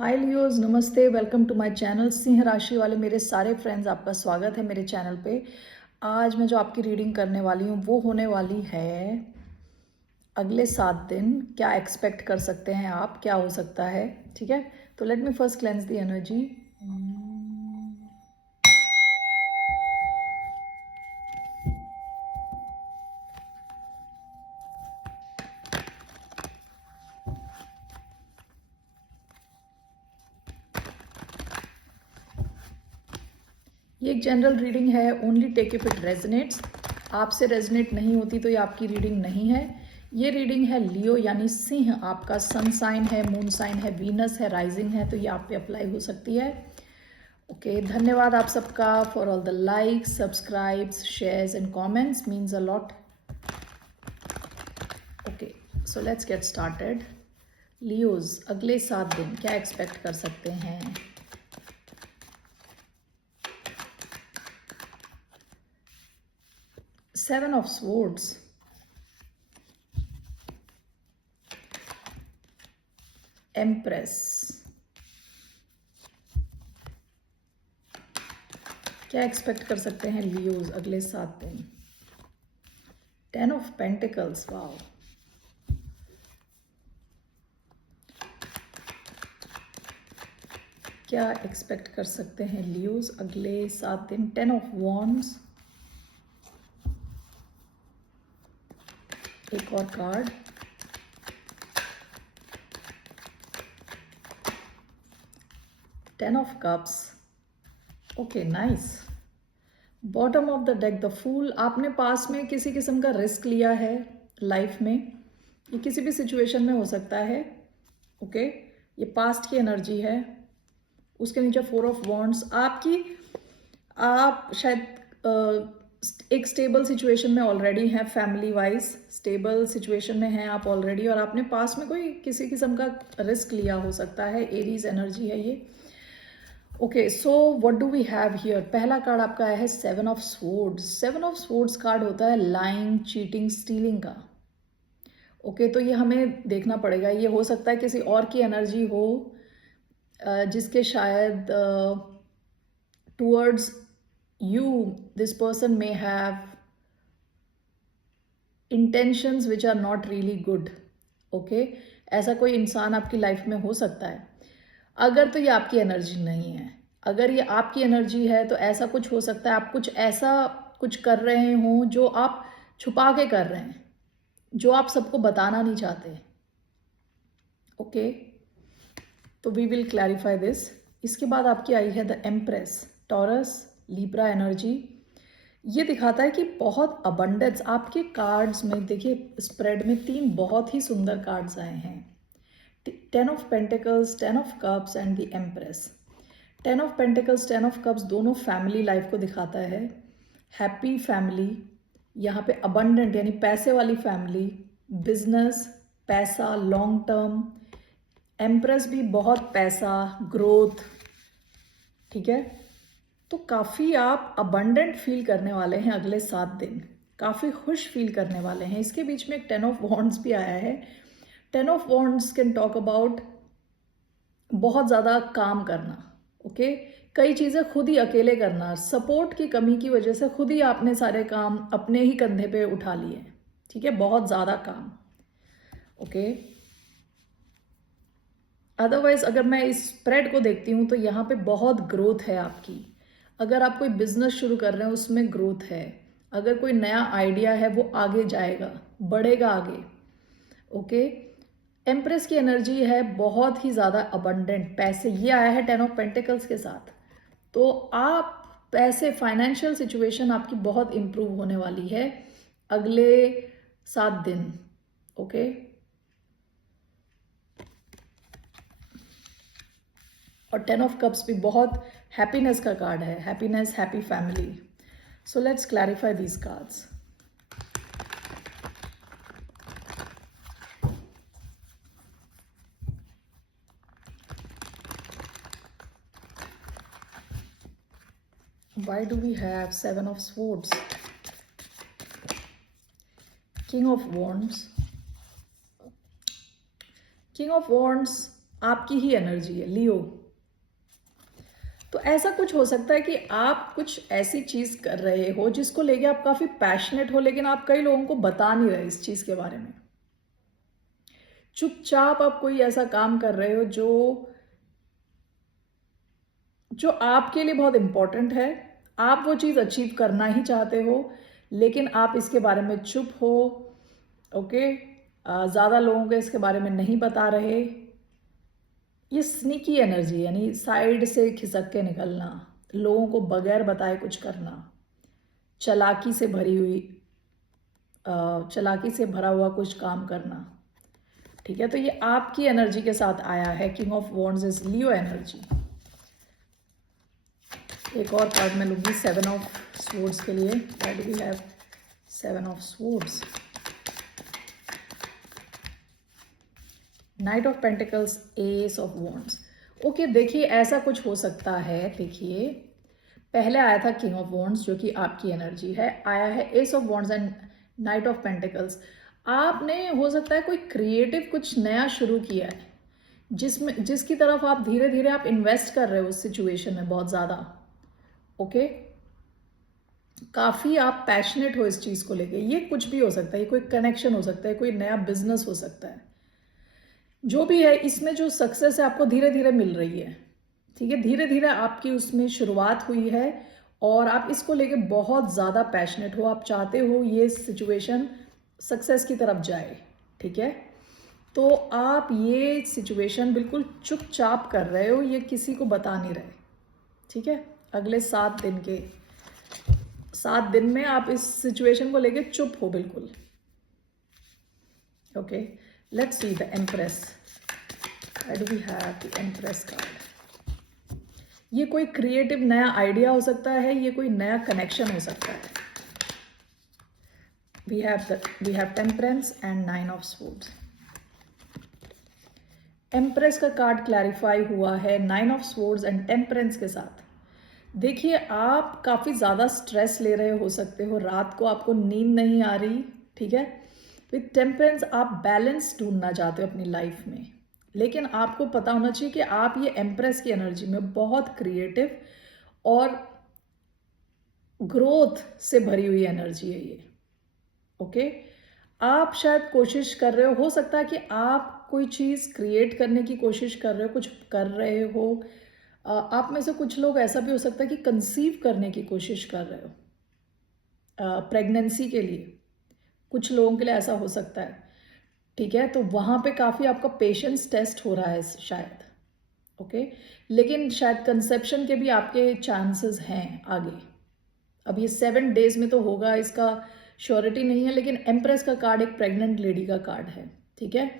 हाय Leos, नमस्ते। Welcome to my channel. सिंह राशि वाले मेरे सारे फ्रेंड्स, आपका स्वागत है मेरे चैनल पे। आज मैं जो आपकी रीडिंग करने वाली हूँ वो होने वाली है अगले 7 दिन। क्या एक्सपेक्ट कर सकते हैं आप, क्या हो सकता है, ठीक है। तो let me first cleanse the energy. ये एक जनरल रीडिंग है, only take if it resonates. आपसे रेजनेट नहीं होती तो ये आपकी रीडिंग नहीं है। ये रीडिंग है लियो यानी सिंह, आपका सन साइन है, मून साइन है, वीनस है, राइजिंग है, तो ये आप पे अप्लाई हो सकती है। ओके, धन्यवाद आप सबका for all the likes, subscribes, shares and comments, means a lot. Okay, so let's get started. Leos, अगले 7 दिन क्या एक्सपेक्ट कर सकते हैं। सेवन ऑफ स्वॉर्ड्स, एम्प्रेस, क्या एक्सपेक्ट कर सकते हैं लियोज अगले 7 दिन। 10 ऑफ पेंटिकल्स, वाओ। क्या एक्सपेक्ट कर सकते हैं लियोज अगले 7 दिन। 10 ऑफ वॉन्ड्स, एक और card, ten of cups. Okay, nice. Bottom of the deck, the fool. आपने पास में किसी किस्म का रिस्क लिया है लाइफ में, ये किसी भी सिचुएशन में हो सकता है। ओके, ये पास्ट की एनर्जी है। उसके नीचे 4 ऑफ वॉन्ड्स। आप शायद एक स्टेबल सिचुएशन में ऑलरेडी हैं, फैमिली वाइज स्टेबल सिचुएशन में हैं आप ऑलरेडी, और आपने पास में कोई किसी किस्म का रिस्क लिया हो सकता है। एरीज एनर्जी है ये। Okay, so what do we have here. पहला कार्ड आपका आया है 7 of swords. 7 of swords card होता है लाइंग, चीटिंग, स्टीलिंग का। ओके, तो ये हमें देखना पड़ेगा। ये हो सकता है किसी और की एनर्जी हो, जिसके शायद towards you this person may have intentions which are not really good. Okay, ऐसा कोई इंसान आपकी लाइफ में हो सकता है। अगर तो ये आपकी एनर्जी नहीं है, अगर ये आपकी एनर्जी है तो ऐसा कुछ हो सकता है आप कुछ ऐसा कुछ कर रहे हो जो आप छुपा के कर रहे हैं, जो आप सबको बताना नहीं चाहते। ओके, तो वी विल क्लैरिफाई दिस। इसके बाद आपकी आई है the empress, taurus, Libra energy. ये दिखाता है कि बहुत अबंडेंस आपके कार्ड्स में। देखिए, स्प्रेड में 3 बहुत ही सुंदर कार्ड्स आए हैं। 10 of pentacles, 10 of cups and the empress. 10 of pentacles, 10 of cups दोनों फैमिली लाइफ को दिखाता है। हैप्पी फैमिली, यहाँ पे अबंडेंट यानी पैसे वाली फैमिली, बिजनेस, पैसा, लॉन्ग टर्म। एम्प्रेस भी बहुत पैसा, ग्रोथ, ठीक है। तो काफ़ी आप अबंडेंट फील करने वाले हैं अगले 7 दिन, काफ़ी खुश फील करने वाले हैं। इसके बीच में एक 10 ऑफ वॉन्ड्स भी आया है। 10 of wands can talk about बहुत ज़्यादा काम करना। ओके, कई चीज़ें खुद ही अकेले करना, सपोर्ट की कमी की वजह से खुद ही आपने सारे काम अपने ही कंधे पे उठा लिए, ठीक है, बहुत ज़्यादा काम। ओके, अदरवाइज अगर मैं इस स्प्रेड को देखती हूँ तो यहाँ पे बहुत ग्रोथ है आपकी। अगर आप कोई बिजनेस शुरू कर रहे हैं उसमें ग्रोथ है। अगर कोई नया आइडिया है वो आगे जाएगा, बढ़ेगा आगे। ओके, एम्प्रेस की एनर्जी है बहुत ही ज़्यादा अबंडेंट पैसे। ये आया है 10 ऑफ पेंटिकल्स के साथ। तो आप पैसे, फाइनेंशियल सिचुएशन आपकी बहुत इम्प्रूव होने वाली है अगले 7 दिन। ओके, और 10 ऑफ कप्स भी बहुत हैप्पीनेस का कार्ड है, happiness, happy family. So let's clarify these cards. Why do we have 7 of swords, king of wands? King of wands आपकी ही एनर्जी है लियो। तो ऐसा कुछ हो सकता है कि आप कुछ ऐसी चीज़ कर रहे हो जिसको लेके आप काफ़ी पैशनेट हो, लेकिन आप कई लोगों को बता नहीं रहे इस चीज़ के बारे में। चुपचाप आप कोई ऐसा काम कर रहे हो जो जो आपके लिए बहुत इम्पोर्टेंट है। आप वो चीज़ अचीव करना ही चाहते हो, लेकिन आप इसके बारे में चुप हो। ओके, ज़्यादा लोगों को इसके बारे में नहीं बता रहे। ये स्नीकी एनर्जी, यानी साइड से खिसक के निकलना, लोगों को बगैर बताए कुछ करना, चालाकी से भरी हुई चालाकी से भरा हुआ कुछ काम करना। ठीक है, तो ये आपकी एनर्जी के साथ आया है। King of wands is Leo energy. एक और कार्ड मैं लूंगी 7 ऑफ स्वॉर्ड्स के लिए। Why do we have 7 of swords? Knight of pentacles, ace of wands. Okay, देखिए ऐसा कुछ हो सकता है। देखिए पहले आया था किंग ऑफ वॉन्ड्स जो कि आपकी एनर्जी है, आया है S of wands and night of pentacles. आपने हो सकता है कोई क्रिएटिव कुछ नया शुरू किया है जिसकी तरफ आप धीरे धीरे आप इन्वेस्ट कर रहे हो उस सिचुएशन में बहुत ज़्यादा। ओके, काफ़ी आप पैशनेट हो इस चीज़ को लेके। ये कुछ भी हो सकता है, ये कोई कनेक्शन हो सकता है, कोई नया बिजनेस हो सकता है, जो भी है। इसमें जो सक्सेस है आपको धीरे धीरे मिल रही है। ठीक है, धीरे धीरे आपकी उसमें शुरुआत हुई है और आप इसको लेके बहुत ज़्यादा पैशनेट हो। आप चाहते हो ये सिचुएशन सक्सेस की तरफ जाए। ठीक है, तो आप ये सिचुएशन बिल्कुल चुपचाप कर रहे हो, ये किसी को बता नहीं रहे। ठीक है, अगले 7 दिन में आप इस सिचुएशन को लेके चुप हो बिल्कुल। Okay, let's see the empress. Why do we have the empress card? ये कोई क्रिएटिव नया आइडिया हो सकता है, ये कोई नया कनेक्शन हो सकता है। We have temperance and 9 of swords. Empress का कार्ड क्लैरिफाई हुआ है 9 ऑफ स्वॉर्ड्स एंड टेम्परेंस के साथ। देखिए आप काफ़ी ज़्यादा स्ट्रेस ले रहे हो सकते हो, रात को आपको नींद नहीं आ रही। ठीक है, विथ टेम्परेंस आप बैलेंस ढूंढना चाहते हो अपनी लाइफ में, लेकिन आपको पता होना चाहिए कि आप ये एम्प्रेस की एनर्जी में बहुत क्रिएटिव और ग्रोथ से भरी हुई एनर्जी है ये। ओके, आप शायद कोशिश कर रहे हो सकता है कि आप कोई चीज़ क्रिएट करने की कोशिश कर रहे हो, कुछ कर रहे हो। आप में से कुछ लोग ऐसा भी हो सकता है कि कंसीव करने की कोशिश कर रहे हो प्रेगनेंसी के लिए। कुछ लोगों के लिए ऐसा हो सकता है। ठीक है, तो वहाँ पे काफ़ी आपका पेशेंस टेस्ट हो रहा है शायद। ओके, लेकिन शायद कंसेप्शन के भी आपके चांसेस हैं आगे। अब ये 7 डेज में तो होगा, इसका श्योरिटी नहीं है, लेकिन एम्प्रेस का कार्ड एक प्रेग्नेंट लेडी का कार्ड है। ठीक है,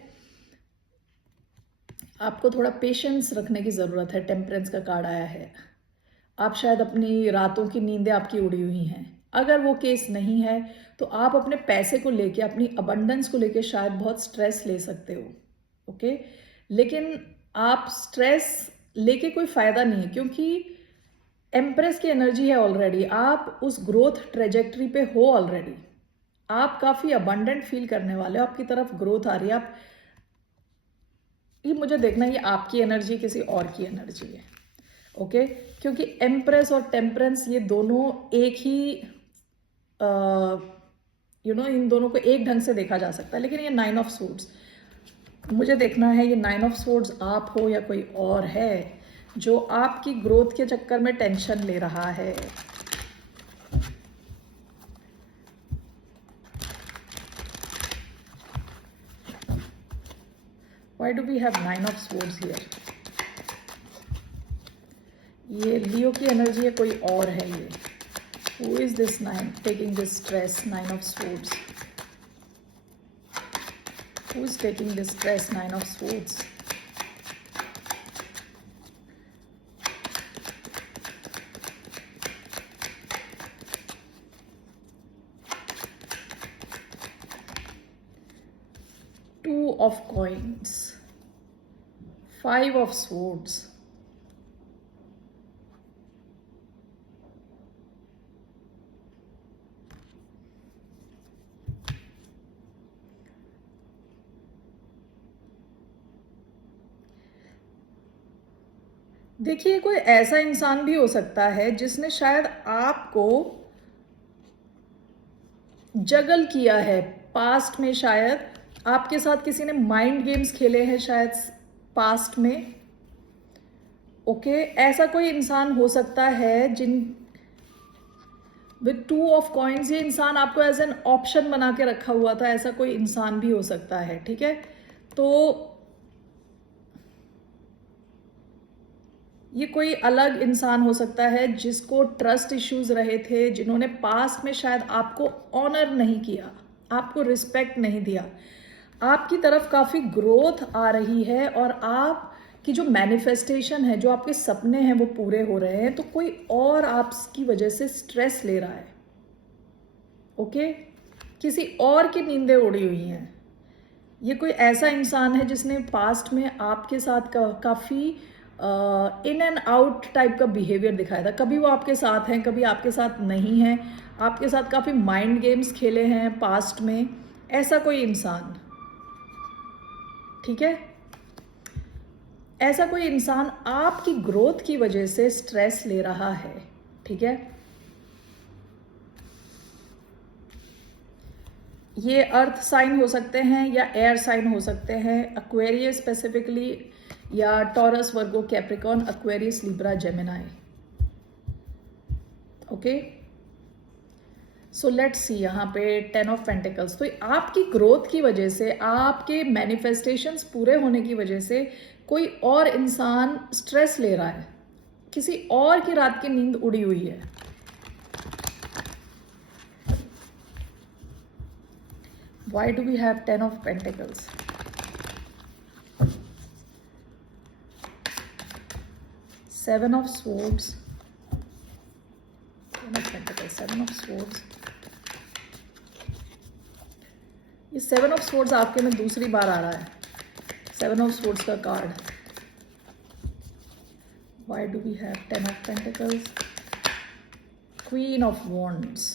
आपको थोड़ा पेशेंस रखने की ज़रूरत है। टेम्परेंस का कार्ड आया है, आप शायद अपनी रातों की नींदें आपकी उड़ी हुई हैं। अगर वो केस नहीं है तो आप अपने पैसे को लेके, अपनी अबंडेंस को लेके शायद बहुत स्ट्रेस ले सकते हो। ओके, लेकिन आप स्ट्रेस लेके कोई फ़ायदा नहीं है, क्योंकि एम्प्रेस की एनर्जी है ऑलरेडी। आप उस ग्रोथ ट्रेजेक्ट्री पे हो ऑलरेडी। आप काफ़ी अबंडेंट फील करने वाले हो, आपकी तरफ ग्रोथ आ रही है। आप ये मुझे देखना है, ये आपकी एनर्जी किसी और की एनर्जी है। ओके, क्योंकि एम्प्रेस और टेम्परेंस ये दोनों एक ही इन दोनों को एक ढंग से देखा जा सकता है, लेकिन ये 9 ऑफ स्वॉर्ड्स मुझे देखना है, ये 9 ऑफ स्वॉर्ड्स आप हो या कोई और है जो आपकी ग्रोथ के चक्कर में टेंशन ले रहा है। Why do we have 9 of swords here? ये लियो की एनर्जी है, कोई और है ये। Who is this 9 taking this stress? 9 of swords. Who is taking this stress? 9 of swords. Two of coins. 5 of swords. देखिए, कोई ऐसा इंसान भी हो सकता है जिसने शायद आपको जगल किया है पास्ट में, शायद आपके साथ किसी ने माइंड गेम्स खेले हैं शायद पास्ट में। ओके, ऐसा कोई इंसान हो सकता है जिन विद टू ऑफ कॉइन्स, ये इंसान आपको एज एन ऑप्शन बना के रखा हुआ था, ऐसा कोई इंसान भी हो सकता है। ठीक है, तो ये कोई अलग इंसान हो सकता है जिसको ट्रस्ट इश्यूज रहे थे, जिन्होंने पास्ट में शायद आपको ऑनर नहीं किया, आपको रिस्पेक्ट नहीं दिया। आपकी तरफ काफ़ी ग्रोथ आ रही है और आप की जो मैनिफेस्टेशन है, जो आपके सपने हैं वो पूरे हो रहे हैं, तो कोई और आपकी वजह से स्ट्रेस ले रहा है। ओके, किसी और की नींदें उड़ी हुई हैं। ये कोई ऐसा इंसान है जिसने पास्ट में आपके साथ काफ़ी इन एंड आउट टाइप का बिहेवियर दिखाया था। कभी वो आपके साथ हैं, कभी आपके साथ नहीं है, आपके साथ काफ़ी माइंड गेम्स खेले हैं पास्ट में, ऐसा कोई इंसान। ठीक है, ऐसा कोई इंसान आपकी ग्रोथ की वजह से स्ट्रेस ले रहा है। ठीक है, ये अर्थ साइन हो सकते हैं या एयर साइन हो सकते हैं, एक्वेरियस स्पेसिफिकली, या taurus, Virgo, Capricorn, Aquarius, Libra, Gemini. Okay, so let's see यहाँ पे 10 ऑफ पेंटिकल्स। तो आपकी ग्रोथ की वजह से, आपके मैनिफेस्टेशंस पूरे होने की वजह से कोई और इंसान स्ट्रेस ले रहा है, किसी और की रात की नींद उड़ी हुई है। Why do we have 10 of Pentacles? Seven of Swords. 10 of Pentacles, Seven of Swords. ये Seven of Swords आपके में दूसरी बार आ रहा है, Seven of Swords का card. Why do we have 10 of Pentacles? Queen of Wands.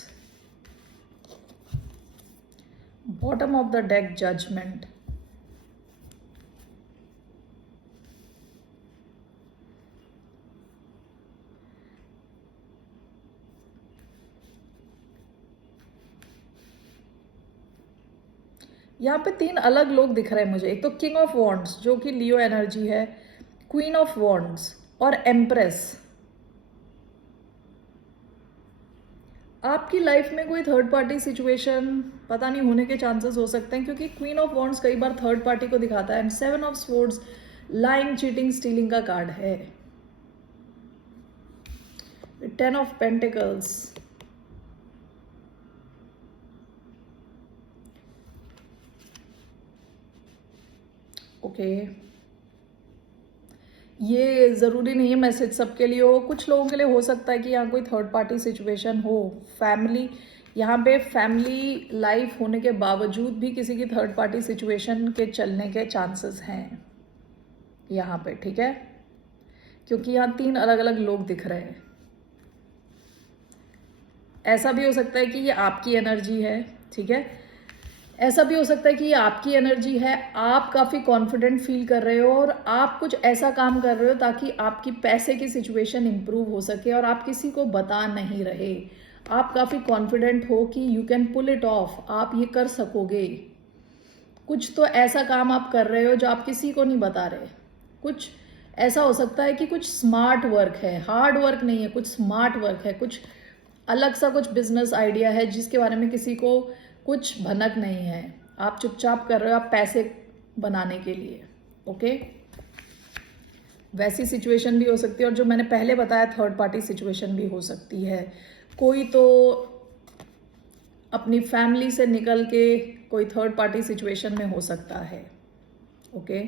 Bottom of the deck, Judgment. यहाँ पे तीन अलग लोग दिख रहे हैं मुझे। एक तो किंग ऑफ वॉन्ड्स जो कि लियो एनर्जी है, क्वीन ऑफ वॉन्ड्स और एम्प्रेस। आपकी लाइफ में कोई थर्ड पार्टी सिचुएशन पता नहीं होने के चांसेस हो सकते हैं, क्योंकि क्वीन ऑफ वॉन्ड्स कई बार थर्ड पार्टी को दिखाता है, and seven of swords lying, cheating, stealing का कार्ड है। 10 ऑफ पेंटिकल्स, ओके, ये ज़रूरी नहीं है मैसेज सबके लिए हो, कुछ लोगों के लिए हो सकता है कि यहाँ कोई थर्ड पार्टी सिचुएशन हो। फैमिली, यहाँ पे फैमिली लाइफ होने के बावजूद भी किसी की थर्ड पार्टी सिचुएशन के चलने के चांसेस हैं यहाँ पे। ठीक है, क्योंकि यहाँ तीन अलग अलग लोग दिख रहे हैं। ऐसा भी हो सकता है कि ये आपकी एनर्जी है। ठीक है, ऐसा भी हो सकता है कि ये आपकी एनर्जी है, आप काफ़ी कॉन्फिडेंट फील कर रहे हो और आप कुछ ऐसा काम कर रहे हो ताकि आपकी पैसे की सिचुएशन इंप्रूव हो सके और आप किसी को बता नहीं रहे। आप काफ़ी कॉन्फिडेंट हो कि you can pull it off, आप ये कर सकोगे। कुछ तो ऐसा काम आप कर रहे हो जो आप किसी को नहीं बता रहे। कुछ ऐसा हो सकता है कि कुछ स्मार्ट वर्क है, हार्ड वर्क नहीं है, कुछ स्मार्ट वर्क है, कुछ अलग सा कुछ बिजनेस आइडिया है जिसके बारे में किसी को कुछ भनक नहीं है। आप चुपचाप कर रहे हो, आप पैसे बनाने के लिए। ओके, वैसी सिचुएशन भी हो सकती है, और जो मैंने पहले बताया थर्ड पार्टी सिचुएशन भी हो सकती है। कोई तो अपनी फैमिली से निकल के कोई थर्ड पार्टी सिचुएशन में हो सकता है। ओके,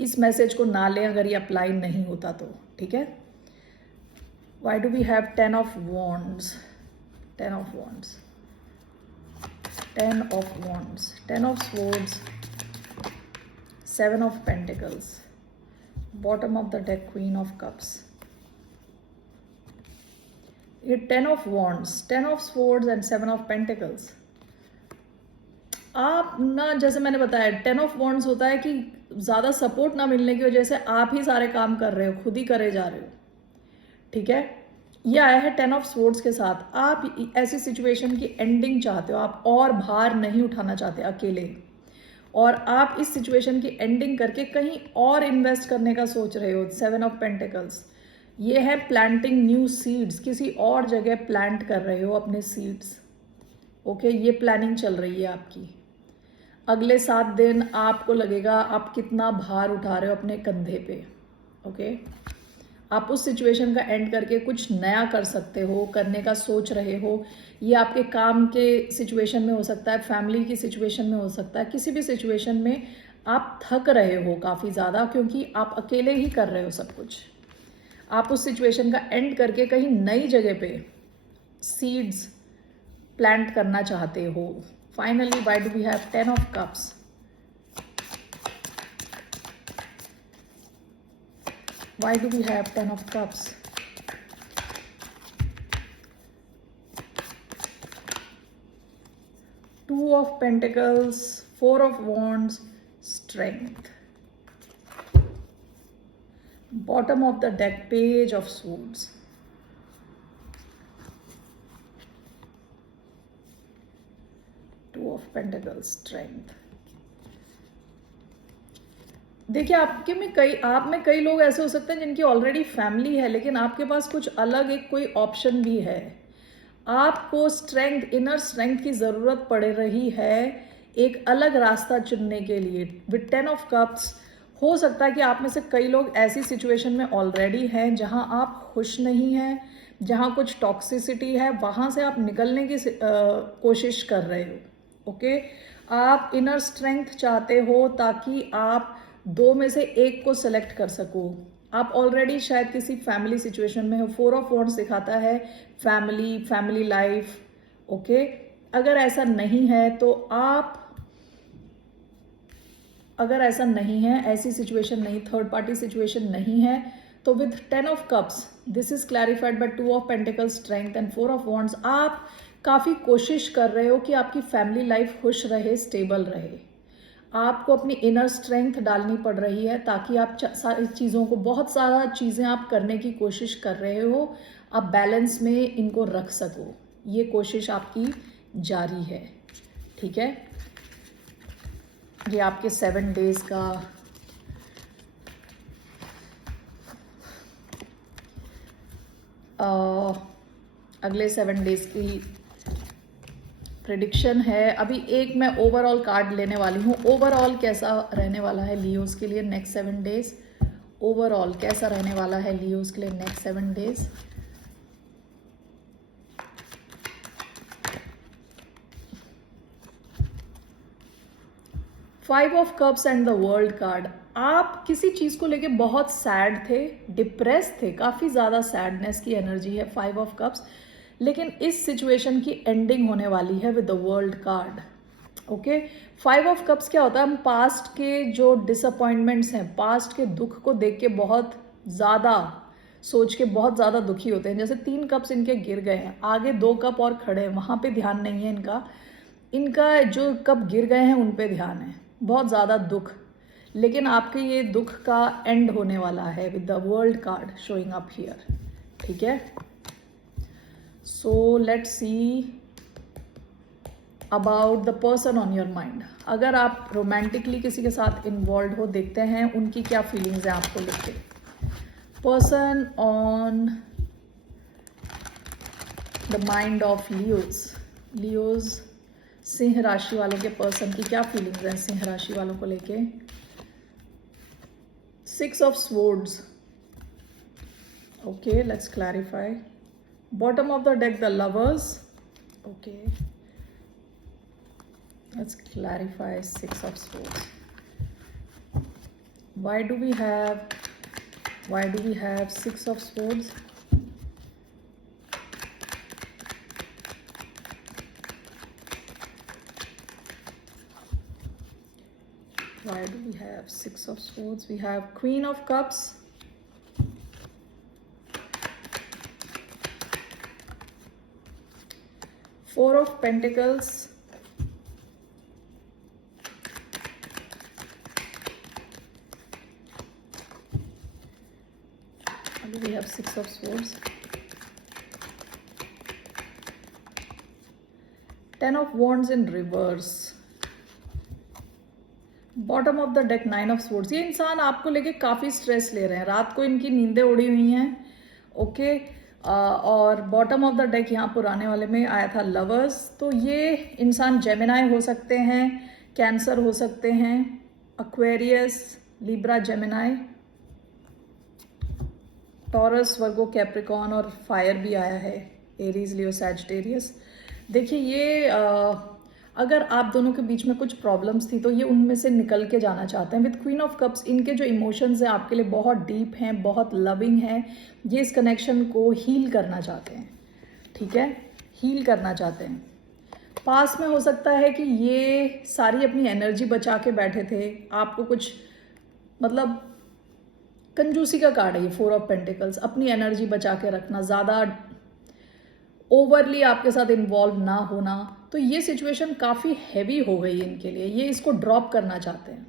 इस मैसेज को ना लें अगर ये अप्लाई नहीं होता तो। ठीक है, why do we have 10 of wands, 10 of wands, 10 of wands, 10 of swords, 7 of pentacles, bottom of the deck, queen of cups. ये 10 of wands, 10 of swords and 7 of pentacles। आप ना, जैसे मैंने बताया 10 of wands होता है कि ज़्यादा सपोर्ट ना मिलने की वजह से आप ही सारे काम कर रहे हो, खुद ही करे जा रहे हो, ठीक है। ये आया है 10 ऑफ स्वॉर्ड्स के साथ। आप ऐसी सिचुएशन की एंडिंग चाहते हो, आप और भार नहीं उठाना चाहते अकेले, और आप इस सिचुएशन की एंडिंग करके कहीं और इन्वेस्ट करने का सोच रहे हो। 7 ऑफ पेंटिकल्स, ये है प्लांटिंग न्यू सीड्स, किसी और जगह प्लांट कर रहे हो अपने सीड्स, ओके। ये प्लानिंग चल रही है आपकी। अगले 7 दिन आपको लगेगा आप कितना भार उठा रहे हो अपने कंधे पे, ओके। आप उस सिचुएशन का एंड करके कुछ नया कर सकते हो, करने का सोच रहे हो। ये आपके काम के सिचुएशन में हो सकता है, फैमिली की सिचुएशन में हो सकता है, किसी भी सिचुएशन में आप थक रहे हो काफ़ी ज़्यादा, क्योंकि आप अकेले ही कर रहे हो सब कुछ। आप उस सिचुएशन का एंड करके कहीं नई जगह पे सीड्स प्लांट करना चाहते हो। Finally why do we have 10 of cups? Why do we have 10 of cups? Two of pentacles, 4 of wands, strength. Bottom of the deck, page of swords. Two of pentacles, strength. देखिए, आप में कई लोग ऐसे हो सकते हैं जिनकी ऑलरेडी फैमिली है, लेकिन आपके पास कुछ अलग एक कोई ऑप्शन भी है। आपको स्ट्रेंथ, इनर स्ट्रेंथ की ज़रूरत पड़ रही है एक अलग रास्ता चुनने के लिए। विद 10 ऑफ कप्स, हो सकता है कि आप में से कई लोग ऐसी सिचुएशन में ऑलरेडी हैं जहां आप खुश नहीं हैं, जहां कुछ टॉक्सिसिटी है, वहां से आप निकलने की कोशिश कर रहे हो, ओके। आप इनर स्ट्रेंथ चाहते हो ताकि आप 2 में से एक को सेलेक्ट कर सको। आप ऑलरेडी शायद किसी फैमिली सिचुएशन में हो। 4 ऑफ वॉन्ड्स दिखाता है फैमिली, फैमिली लाइफ, ओके। अगर ऐसा नहीं है तो अगर ऐसा नहीं है, ऐसी सिचुएशन नहीं, थर्ड पार्टी सिचुएशन नहीं है, तो with 10 of cups this is clarified by 2 of pentacles, strength and 4 of wands. आप काफ़ी कोशिश कर रहे हो कि आपकी फैमिली लाइफ खुश रहे, स्टेबल रहे। आपको अपनी इनर स्ट्रेंथ डालनी पड़ रही है ताकि आप सारी चीज़ों को, बहुत सारा चीज़ें आप करने की कोशिश कर रहे हो, आप बैलेंस में इनको रख सको। ये कोशिश आपकी जारी है, ठीक है। ये आपके 7 डेज का अगले 7 डेज की प्रेडिक्शन है। अभी एक मैं ओवरऑल कार्ड लेने वाली हूँ। ओवरऑल कैसा रहने वाला है लियोस के लिए नेक्स्ट 7 डेज? ओवरऑल कैसा रहने वाला है लियोस के लिए next 7 days? Five of cups and the world card. आप किसी चीज को लेके बहुत सैड थे, डिप्रेस थे, काफी ज्यादा सैडनेस की एनर्जी है 5 ऑफ कप्स, लेकिन इस सिचुएशन की एंडिंग होने वाली है with the world card, okay. 5 of cups क्या होता है? हम पास्ट के जो डिसअपॉइंटमेंट्स हैं, पास्ट के दुख को देख के बहुत ज़्यादा सोच के बहुत ज़्यादा दुखी होते हैं। जैसे 3 कप्स इनके गिर गए हैं, आगे 2 कप और खड़े हैं, वहाँ पे ध्यान नहीं है इनका। इनका जो कप गिर गए हैं उन पे ध्यान है, बहुत ज़्यादा दुख। लेकिन आपके ये दुख का एंड होने वाला है with the world card showing up here, ठीक है। So let's see about the person on your mind. अगर आप रोमांटिकली किसी के साथ इन्वॉल्व हो, देखते हैं उनकी क्या फीलिंग्स हैं आपको लेके। Person on the mind of Leos, Singh राशि वालों के पर्सन की क्या फीलिंग्स हैं सिंह राशि वालों को लेके? 6 of swords, okay, let's clarify. Bottom of the deck the lovers, okay, let's clarify 6 of swords. Why do we have 6 of swords? Why do we have 6 of swords? We have Queen of Cups, Four of Pentacles, We have Six of Swords, Ten of Wands in reverse, bottom of the deck nine of swords. ये इंसान आपको लेके काफ़ी stress ले रहे हैं, रात को इनकी नींदें उड़ी हुई हैं। ओके, और बॉटम ऑफ द डेक यहाँ पुराने वाले में आया था लवर्स। तो ये इंसान जेमिनाई हो सकते हैं, कैंसर हो सकते हैं, एक्वेरियस, लिब्रा, जेमिनाई, टॉरस, वर्गो, कैप्रिकॉन, और फायर भी आया है, एरीज, लियो, सैजिटेरियस। देखिए ये अगर आप दोनों के बीच में कुछ प्रॉब्लम्स थी तो ये उनमें से निकल के जाना चाहते हैं। विद क्वीन ऑफ कप्स, इनके जो इमोशंस हैं आपके लिए बहुत डीप हैं, बहुत लविंग हैं। ये इस कनेक्शन को हील करना चाहते हैं, ठीक है, हील करना चाहते हैं। पास में हो सकता है कि ये सारी अपनी एनर्जी बचा के बैठे थे, आपको कुछ मतलब कंजूसी का कार्ड है ये, फोर ऑफ पेंटिकल्स। अपनी एनर्जी बचा के रखना, ज़्यादा ओवरली आपके साथ इन्वॉल्व ना होना। तो ये सिचुएशन काफ़ी हैवी हो गई इनके लिए, ये इसको ड्रॉप करना चाहते हैं।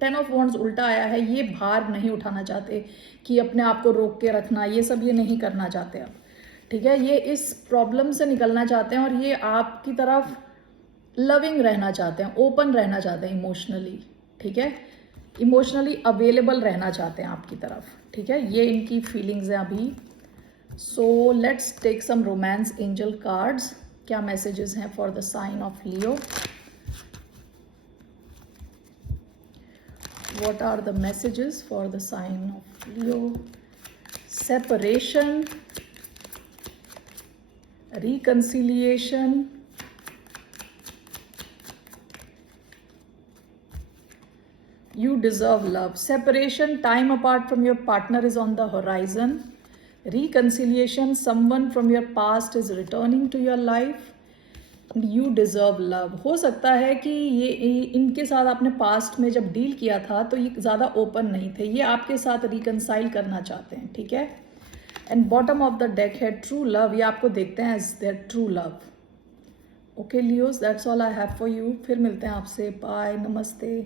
टेन ऑफ वॉन्ड्स उल्टा आया है, ये भार नहीं उठाना चाहते कि अपने आप को रोक के रखना, ये सब ये नहीं करना चाहते अब, ठीक है। ये इस प्रॉब्लम से निकलना चाहते हैं और ये आपकी तरफ लविंग रहना चाहते हैं, ओपन रहना चाहते हैं इमोशनली, ठीक है, इमोशनली अवेलेबल रहना चाहते हैं आपकी तरफ, ठीक है। ये इनकी फीलिंग्स हैं अभी। So let's take some romance angel cards. क्या मैसेजेस हैं for the sign of Leo? What are the messages for the sign of Leo? Separation, reconciliation, you deserve love. Separation, time apart from your partner is on the horizon. Reconciliation, someone from your past is returning to your life. You deserve love. हो सकता है कि ये इनके साथ आपने past में जब डील किया था तो ये ज़्यादा ओपन नहीं थे, ये आपके साथ रिकनसाइल करना चाहते हैं, ठीक है। And bottom of the deck है ट्रू लव, ये आपको देखते हैं as their true love. Okay Leos, that's all I have for you. फिर मिलते हैं आपसे, बाय, नमस्ते।